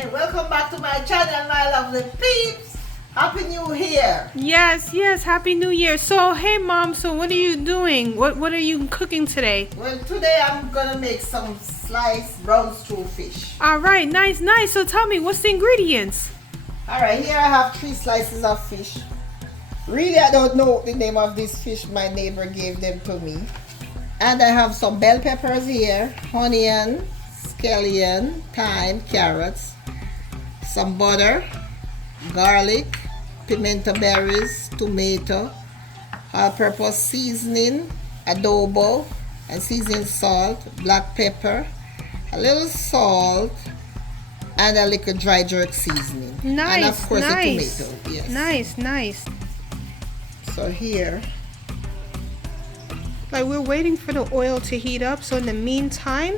Hey, welcome back to my channel, my lovely peeps. Happy New Year. Yes, yes, Happy New Year. So, hey Mom, so what are you doing? What are you cooking today? Well, today I'm gonna make some sliced brown stew fish. All right, nice, nice. So tell me, what's the ingredients? All right, here I have 3 slices of fish. Really, I don't know the name of this fish. My neighbor gave them to me. And I have some bell peppers here, onion, scallion, thyme, carrots, some butter, garlic, pimento berries, tomato, all-purpose seasoning, adobo, and seasoning salt, black pepper, a little salt, and a little dry jerk seasoning. Nice, and of course nice. a tomato. Yes. Nice, nice. So here, like we're waiting for the oil to heat up. So in the meantime,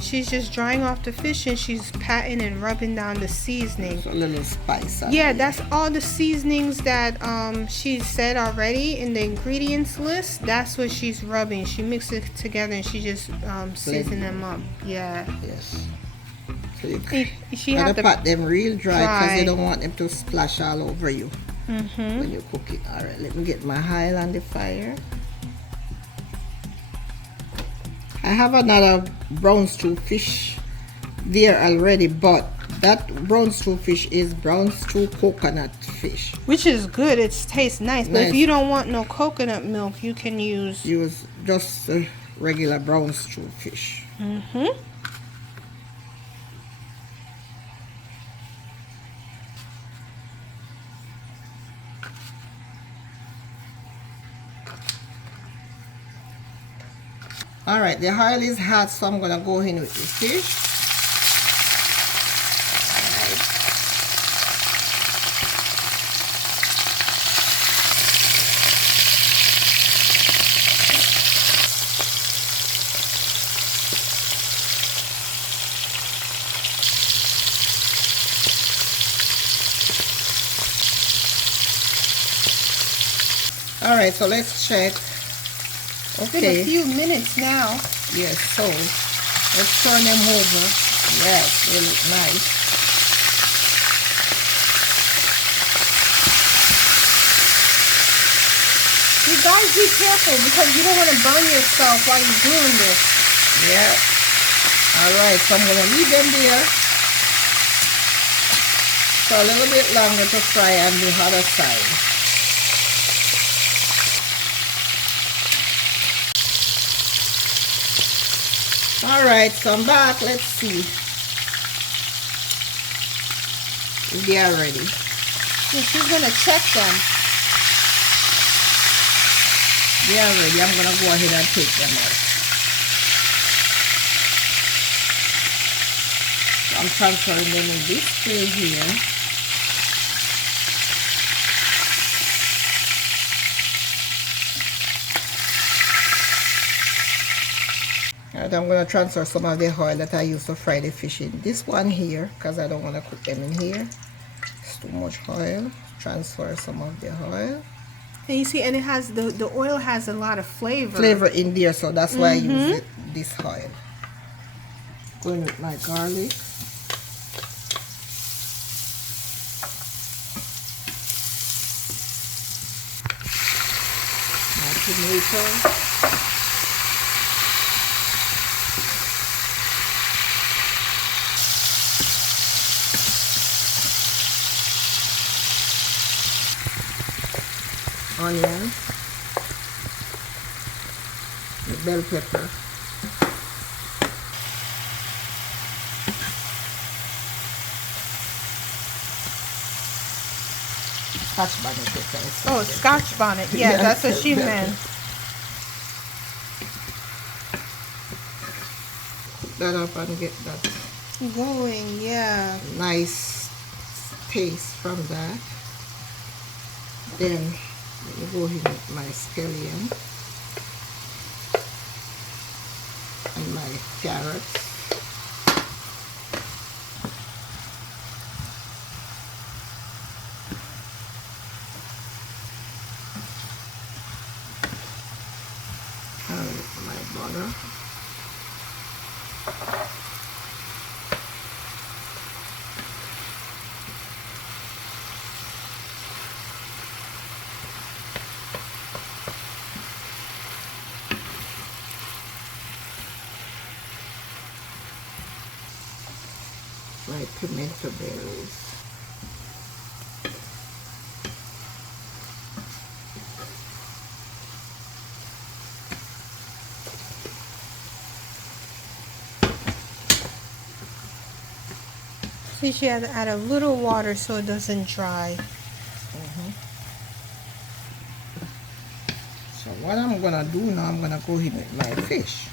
she's just drying off the fish and she's patting and rubbing down the seasoning. so a little spice. Yeah, that's all the seasonings that she said already in the ingredients list. That's what she's rubbing. She mixes it together and she just season them up. Yeah. Yes. So you She gotta have to pat them real dry because you don't want them to splash all over you when you cook it. All right, let me get my oil on the fire. I have another brown stew fish there already, but that brown stew fish is brown stew coconut fish. which is good. It tastes nice. But if Nice. you don't want no coconut milk, you can use. Use just regular brown stew fish. All right, the oil is hot, so I'm gonna go in with the fish. All right, so let's check. It's been Okay. a few minutes now. Yes, so let's turn them over. Yes, they look nice. You guys be careful because you don't want to burn yourself while you're doing this. Yeah. All right, so I'm gonna leave them there for a little bit longer to fry on the other side. All right, so I'm back. Let's see if they are ready. And she's gonna check them. They are ready. I'm gonna go ahead and take them out. So I'm transferring them in this tray here. And I'm going to transfer some of the oil that I used to fry the fish in this one here because I don't want to cook them in here. It's too much oil. Transfer some of the oil. And you see, and it has the oil has a lot of flavor. Flavor in there, so that's why I use this oil. Going with my garlic. My tomato. Onion, the bell pepper, Scotch bonnet pepper. Oh, Scotch bonnet. Yeah, that's what she meant. Cook that up and get that Going, yeah. nice taste from that. Then let me go in with my scallion and my carrots. And my butter. my pimento berries. See, she had to add a little water so it doesn't dry. So what I'm gonna do now, I'm gonna go in with my fish.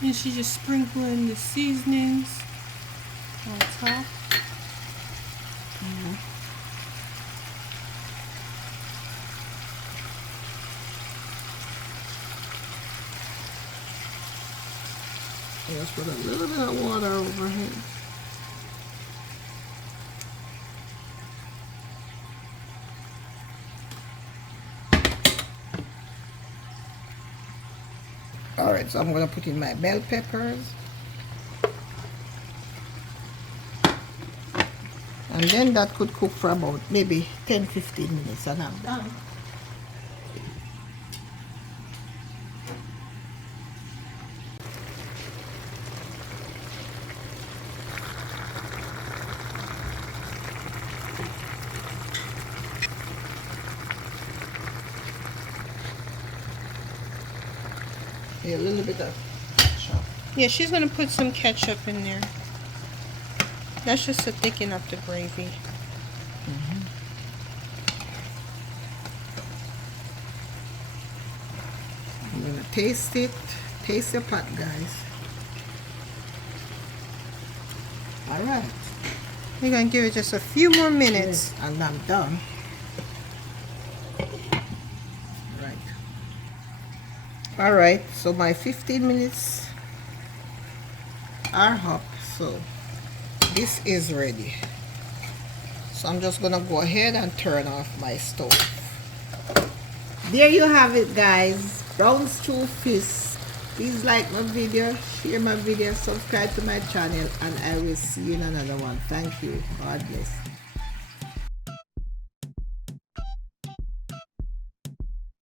And she just sprinkling the seasonings on top. Just put a little bit of water over here. Alright, so I'm going to put in my bell peppers. And then that could cook for about maybe 10-15 minutes and I'm done. A little bit of ketchup. Yeah, she's gonna put some ketchup in there. That's just to thicken up the gravy. I'm gonna taste it. Taste your pot, guys. Alright. We're gonna give it just a few more minutes. And I'm done. Alright, so my 15 minutes are up, so this is ready. So I'm just gonna go ahead and turn off my stove. There you have it, guys. Brown stew fish. Please like my video, share my video, subscribe to my channel, and I will see you in another one. Thank you. God bless.